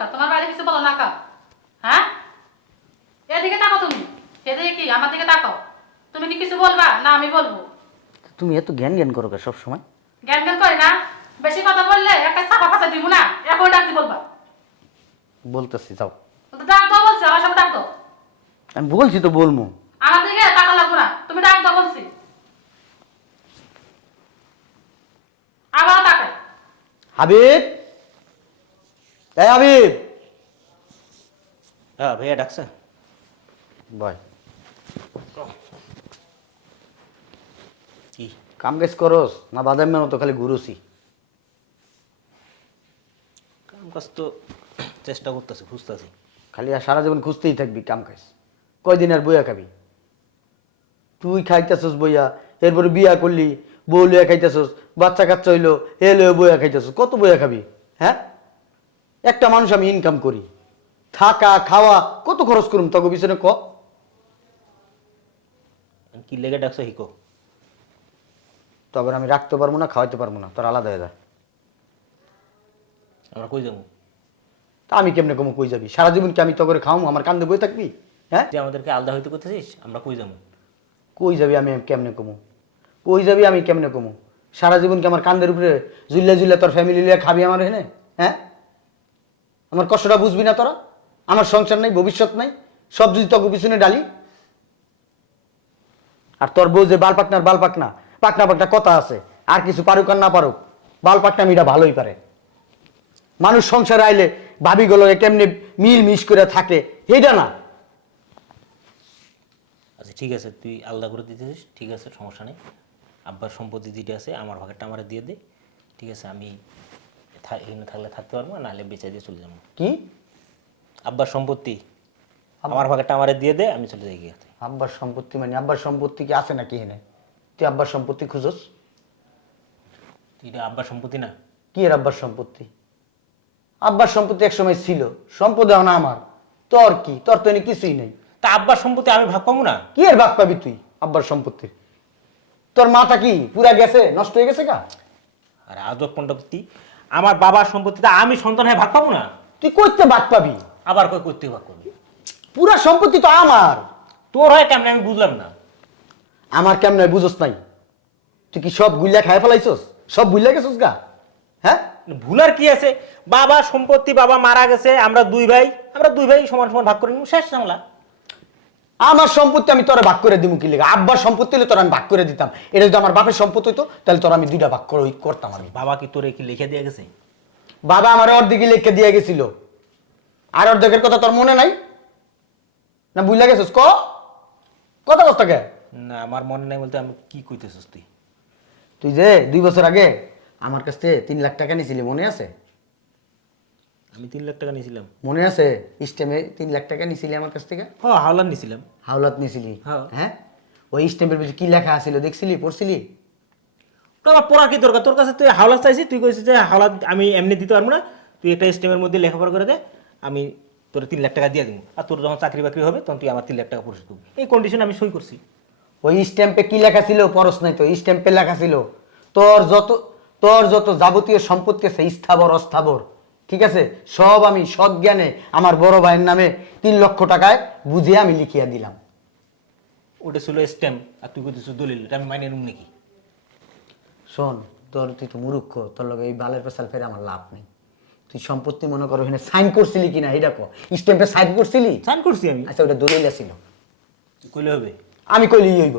কা তোমার বাইরে কিছু বলো না কা হ্যাঁ? এদিকে তাকাও তুমি। এদিকে কি? আমার দিকে তাকাও। তুমি কি কিছু বলবা? না আমি বলব। তুমি এত জ্ঞান জ্ঞান করো সব সময় জ্ঞান জ্ঞান করি না। বেশি কথা বললে একটা চাপা ফাঁসা দিব না। এখন ডাকতে বলবা। বলতেছি যাও। তো ডাক দাও বলছি আমার সাথে ডাক দাও। আমি বলছি তো বলব আমার দিকে টাকা লাগবো না। তুমি ডাক দাও বলছি। আবার তাকাই। হাবিব! এই হাবিব হ্যাঁ ভাইয়া ডাকছে। বয়। কি? কাম কাজ করস না বাদামের মতো খালি ঘুরুছি। কাম কাজ তো চেষ্টা করতেছি খুঁজতেছি। খালি আর সারা জীবন খুঁজতেই থাকবি কাম কাজ। কয়দিন আর বইয়া খাবি? তুই খাইতেছস বইয়া এরপরে বিয়া করলি বউ লইয়া খাইতেছস বাচ্চা কাচ্চা হইল এ লইয়া বইয়া খাইতেছস কত বইয়া খাবি হ্যাঁ? একটা মানুষ আমি ইনকাম করি। থাকা খাওয়া কত খরচ করুম? তখন পিছনে ক। কি লেগে ডাকছে হিকো তবে আমি রাখতে পারব না খাওয়াইতে পারব না তোর আলাদা হয়ে যা আমরা কই যাব? তা আমি কেমনে কমো কই যাবি? সারা জীবন কি আমি তো করে আমার কান্দে বই থাকবি? হ্যাঁ? যে আমাদেরকে আলাদা হইতে করতেছিস আমরা কই যাব? কই যাবি আমি কেমনে কমু? কই যাবি আমি কেমনে কমু? সারা জীবন কি আমার কান্দের উপরে জুল্লা জুল্লা তোর ফ্যামিলি লিয়ে খাবি আমার এখানে? হ্যাঁ? আমার কষ্টটা বুঝবি না তোরা? আমার সংসার নাই, ভবিষ্যৎ নাই, সব যদি তোকে পিছনে ডালি। আর তোর বউ যে বাল পাকনার বাল পাকনা পাকনা পাকনা কথা আছে, আর কিছু পারুক আর না পারুক বাল পাকনা মিটা ভালোই পারে। মানুষ সংসারে আইলে ভাবিগুলো কেমনে মিল মিস করে থাকে এটা না। আচ্ছা ঠিক আছে, তুই আলাদা করে দিতেছিস ঠিক আছে, সমস্যা নেই। আব্বার সম্পত্তি যেটা আছে, আমার ভাগেরটা আমার দিয়ে দে, ঠিক আছে, আমি এখানে থাকলে থাকতে পারব নাহলে বেঁচে দিয়ে চলে যাব। কি? আব্বার সম্পত্তি। আমার ভাগেরটা আমার দিয়ে দে আমি চলে যাই গিয়ে। আব্বার সম্পত্তি মানে আব্বার সম্পত্তি কি আছে নাকি এনে তুই আব্বার সম্পত্তি খুঁজস? তুই এটা আব্বার সম্পত্তি না? কি এর আব্বার সম্পত্তি? আব্বার সম্পত্তি এক সময় ছিল সম্পদ এখন আমার। তোর কি? তোর তো এনে কিছুই নেই। তা আব্বার সম্পত্তি আমি ভাগ পাবো না? কি এর ভাগ পাবি তুই আব্বার সম্পত্তির? তোর মাথা কি পুরা গেছে নষ্ট হয়ে গেছে কা আর আজব পণ্ডপতি আমার বাবার সম্পত্তিতে আমি সন্তান হয়ে ভাগ পাবো না? তুই করতে ভাগ পাবি। আবার কই করতে ভাগ করবি? পুরা সম্পত্তি তো আমার। তোর হয় কেমন আমি বুঝলাম না। আমার কেমন বুঝোস নাই? তুই কি সব গুইলা খাই ফেলাইছস? সব বুইলা গেছস গা? হ্যাঁ? ভুলার কি আছে? বাবা সম্পত্তি বাবা মারা গেছে আমরা দুই ভাই আমরা দুই ভাই সমান সমান ভাগ করে নিব শেষ জানলা আমার সম্পত্তি আমি তোরা ভাগ করে দিব কি লেগে? আব্বার সম্পত্তি হলে তোরা আমি ভাগ করে দিতাম। এটা যদি আমার বাপের সম্পত্তি হইতো তাহলে তোরা আমি দুইটা ভাগ করে করতাম আমি। বাবা কি তোরে কি লিখে দিয়ে গেছে? বাবা আমার অর্ধেকে লিখে দিয়ে গেছিল। আর অর্ধেকের কথা তোর মনে নাই? না বুঝলা গেছিস? ক? কথা কস তোকে। না আমার মনে নাই বলতে আমি কি কইতেছিস তুই? তুই যে দুই বছর আগে আমার কাছ থেকে তিন লাখ টাকা নিয়েছিলি মনে আছে? আমি তিন লাখ টাকা নিয়েছিলাম। মনে আছে? স্টেমে তিন লাখ টাকা নিয়েছিলি আমার কাছ থেকে? হ হাওলার নিয়েছিলাম হাওলাত নিয়েছিলি হ্যাঁ। হ্যাঁ? ওই স্টেম্পের পিছনে কি লেখা আছিল? দেখছিলি? পড়ছিলি? তো আমার পড়া কি দরকার? তোর কাছে তুই হাওলাত চাইছিস তুই কইছিস যে হাওলাত আমি এমনি দিতে পারব না। তুই একটা স্টেমের মধ্যে লেখাপড়া করে দে আমি তোর তিন লাখ টাকা দিয়ে দিব। আর তোর যখন চাকরি বাকরি হবে তখন তুই আমার তিন লাখ টাকা পরিশোধ করবি। এই কন্ডিশন আমি সই করছি। ওই স্ট্যাম্পে কি লেখা ছিল? পরশ নাই তো। স্ট্যাম্পে লেখা ছিল তোর যত তোর যত যাবতীয় সম্পত্তি আছে স্থাবর অস্থাবর ঠিক আছে? সব আমি সজ্ঞানে আমার বড় ভাইয়ের নামে তিন লক্ষ টাকায় বুঝিয়ে আমি লিখিয়া দিলাম। ওটা ছিল স্ট্যাম্প আর তুই কইতেছিস দলিল এটা আমি মাইনে নিব নাকি? শোন তোর তুই তো মুরুক্ষ তোর লগে এই বালের পেশাল ফেরে আমার লাভ নেই। তুই সম্পত্তি মনে করো এখানে সাইন করছিলি কিনা এটা কো। স্ট্যাম্পে সাইন করছিলি? সাইন করছি আমি। আচ্ছা ওটা দলিল ছিল। কইলে হবে? আমি কইলেই হইব।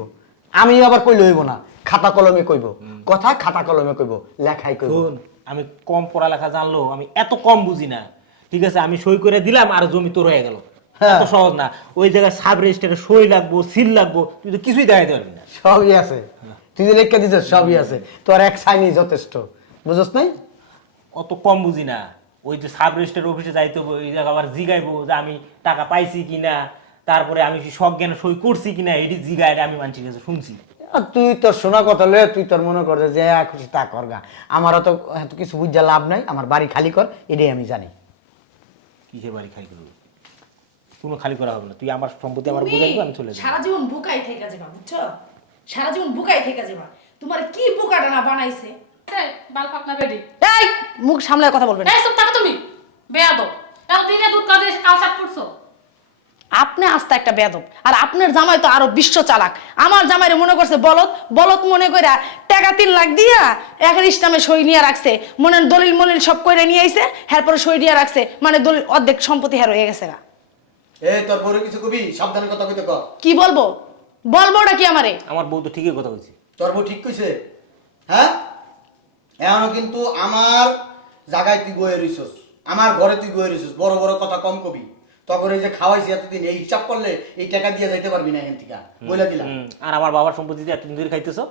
আমি আবার কইলে হইব না। খাতা কলমে কইব। কথা খাতা কলমে কইব লেখাই কইব। আমি কম পড়ালেখা জানলো আমি এত কম বুঝি না। ঠিক আছে আমি সই করে দিলাম আর জমি তো রয়ে গেল। হ্যাঁ। এত সহজ না। ওই জায়গায় সাব রেজিস্টারে সই লাগবো সিল লাগবো তুই তো কিছুই দেখাইতে পারবি না। সবই আছে। তুই যে লেখা দিছিস সবই আছে। তোর এক সাইনই যথেষ্ট। বুঝছ নাই? অত কম বুঝি না। ওই যে সাব রেজিস্টার অফিসে যাইতে হবে ওই জায়গা আবার জিগাইবো যে আমি টাকা পাইছি কিনা তারপরে আমি সজ্ঞানে সই করছি কিনা এটি জিগায় আমি মানুষের কাছে শুনছি। তুই তোর শোনা কথা লয়ে তুই তোর মনে কর যে যা খুশি তা কর গা। আমারও তো এত কিছু বুঝা লাভ নাই আমার বাড়ি খালি কর এটাই আমি জানি। কিসের বাড়ি খালি করব? কোনো খালি করা হবে না তুই আমার সম্পত্তি আমার বুঝাই আমি চলে যাব। সারা জীবন বুকাই থেকে যাবা বুঝছ? সারা জীবন বুকাই থেকে যাবা। তোমার কি বুকাটা না বানাইছে? বাল পাকনা বেডি এই মুখ সামলায় কথা বলবেন এই সব থাকো তুমি। বেয়া দো দিয়ে কাল সাত করছ আপনি আস্তে একটা বেদব আর আপনার জামাই তো আরও বিশ্ব চালাক। আমার জামাইরে মনে করছে বলত বলত মনে কইরা টাকা তিন লাখ দিয়া এখন ইসলামে সই নিয়ে রাখছে। মনে দলিল মলিল সব কইরা নিয়ে আইছে এরপরে সই দিয়ে রাখছে। মানে দলিল অর্ধেক সম্পত্তি হ্যার হয়ে গেছে তোর বড় কিছু কবি? সাবধানে কথা কইতে কর কি বলব? বলব ওটা কি আমারে? আমার বউ তো ঠিকই কথা বলছি তোর বউ ঠিক কইছে? হ্যাঁ? এখনও কিন্তু আমার জায়গায় তুই বয়ে রইছস। আমার ঘরে তুই বয়ে রইছস। বড় বড় কথা কম কবি। তখন এই যে খাওয়াইছি এতদিন এই হিসাব করলে এই টাকা দিয়ে যাইতে পারবি না এখান থেকে বইলা দিলাম। আর আমার বাবার সম্পত্তিতে এতদিন ধরে খাইতেছো?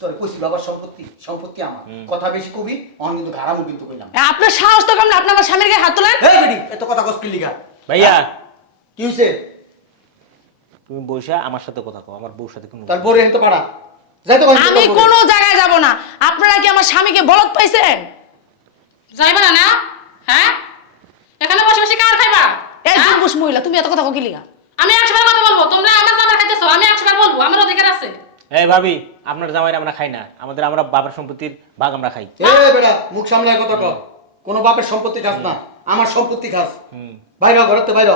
তোর কইছি বাবার সম্পত্তি সম্পত্তি আমার। কথা বেশি কবি অন কিন্তু ঘাড়ামো কিন্তু কইলাম। আপনার সাহস তো কম না আপনি আমার স্বামীর গায়ে হাত তোলেন? এই বেটি এত কথা কষ্ট লিখা ভাইয়া। কি হইছে? তুমি বসে আমার সাথে কথা কও আমার বউর সাথে কোনো তার এনতে পাড়া। যাইতে কইছি আমি কোনো জায়গায় যাব না। আপনারা কি আমার স্বামীকে বলত পাইছেন? যাইবা না না? হ্যাঁ? এখানে বসে বসে কার খাইবা? এই? দুর্বুষ মহিলা তুমি এত কথা কিলিগা আমি একশো বার কথা বলব তোমরা আমার জামার খাইতেছো আমি বার বলব আমার অধিকার আছে। এই ভাবি আপনার জামাইরা আমরা খাই না আমাদের আমরা বাবার সম্পত্তির ভাগ আমরা খাই। এ বেটা মুখ সামলায় কথা কোন বাপের সম্পত্তি খাস না আমার সম্পত্তি খাস। বাইরে ঘরতে বাইরে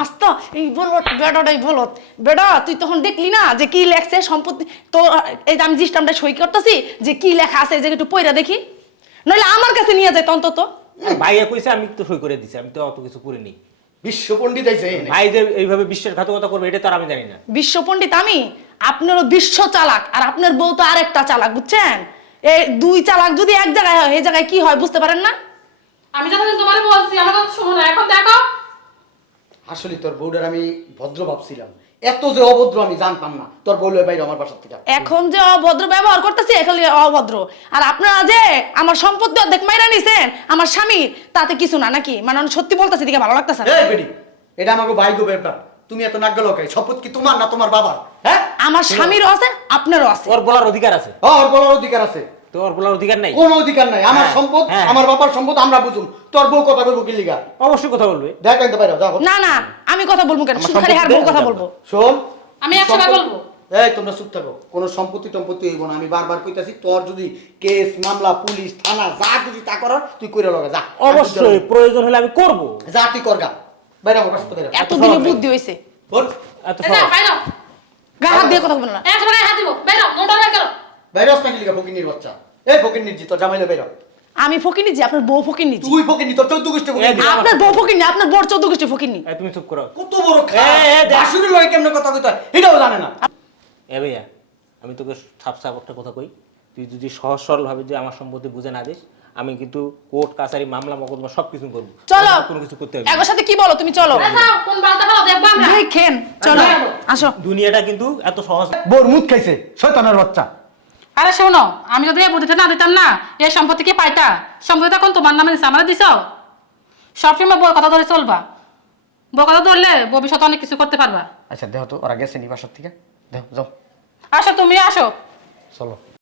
আস্তা এই বলত বলত বেটা তুই তখন দেখলি না যে কি লেখছে সম্পত্তি? তো এই যে আমি জিস্টামটা সই করতেছি যে কি লেখা আছে যে একটু পয়রা দেখি। নইলে আমার কাছে নিয়ে যায় অন্তত। ভাইয়া কইছে আমি তো সই করে দিছি আমি তো অত কিছু করিনি। বিশ্ব পণ্ডিত আইছে এখানে। ভাই যে এইভাবে বিশ্বাসঘাতকতা করবে এটা তো আর আমি জানি না। বিশ্ব পণ্ডিত আমি? আপনারও বিশ্ব চালাক আর আপনার বউ তো আরেকটা চালাক বুঝছেন? এই দুই চালাক যদি এক জায়গায় হয় এই জায়গায় কি হয় বুঝতে পারেন না? আমি যতদিন তোমার বলছি আমার কথা শোনো না। এখন দেখো। আসলে তোর বউডার আমি ভদ্র ভাবছিলাম এত যে অভদ্র আমি জানতাম না। তোর বউলে বাইরে আমার বাসার থেকে। এখন যে অভদ্র ব্যবহার করতেছি এখন অভদ্র। আর আপনারা যে আমার সম্পত্তি অর্ধেক মাইরা নিছেন আমার স্বামীর তাতে কিছু না নাকি? মানে আমি সত্যি বলতেছি দিকে ভালো লাগতেছে এই বেটি এটা আমাকে ভাই গো ব্যাপার। তুমি এত নাগ্য লোকাই শপথ কি তোমার না তোমার বাবার? হ্যাঁ? আমার স্বামীরও আছে আপনারও আছে। ওর বলার অধিকার আছে। ওর বলার অধিকার আছে। তো ওর বলার অধিকার নাই? কোনো অধিকার নাই। আমার হ্যাঁ, সম্পদ হ্যাঁ। আমার বাবার সম্পদ আমরা বুঝুম তোর বউ কথা বলব কি লিগা? অবশ্যই কথা বলবে। দেখ কিন্তু বাইরে যা না না আমি কথা বলব কেন? শুধু খালি হার বউ কথা বলব। শোন আমি বার বলব। এই তোমরা চুপ থাকো। কোনো সম্পত্তি টম্পত্তি হইব না। আমি বারবার কইতাছি তোর যদি কেস মামলা পুলিশ থানা যা যদি তা করার তুই কইরা লগা যা। অবশ্যই প্রয়োজন হলে আমি করব। যা তুই করগা বাইরে আমার কাছে বাইরে। এত দিনে বুদ্ধি হয়েছে বল। এত যা। বাইরো হাত দিয়ে কথা বলব না। হাত দিব। বাইরো নোটা করো কি ফকিনির বাচ্চা। এই ফকিনির জি তোর জামাইলে বাইরে আমি ফকির নিচ্ছি আপনার বউ ফকির নিচ্ছি তুই ফকিনি তোর চৌদ্দ গোষ্ঠী ফকিনি আপনার বউ ফকির নি আপনার বড় চৌদ্দ গোষ্ঠী ফকির নি এই, তুমি চুপ করো। কত বড় এ, এ, লগে কেমনে কথা কইতা এটাও জানে না। এ ভাইয়া আমি তোকে সাপ সাপ একটা কথা কই। তুই যদি সহজ সরল ভাবে যে আমার সম্পত্তি বুঝে না দিস আমি কিন্তু কোর্ট কাছারি মামলা মকদ্দমা সব কিছু করব। চলো। কোনো কিছু করতে হবে না। একবার সাথে কি বলো তুমি চলো। কোন বালটা ভালো দেখব আমরা। দেখেন চলো। আসো। দুনিয়াটা কিন্তু এত সহজ। বোর মুদ খাইছে শয়তানের বাচ্চা। আরে শোনো আমি যদি এই বুদ্ধিটা না দিতাম না এই সম্পত্তি কি পাইতা? সম্পত্তি এখন তোমার নামে দিছে আমার দিছ? সবসময় বউ কথা ধরে চলবা। বউ কথা ধরলে ভবিষ্যতে অনেক কিছু করতে পারবা। আচ্ছা দেখো তো ওরা গেছে নি বাসার থেকে। দেহ যাও। আসো তুমি আসো। চলো।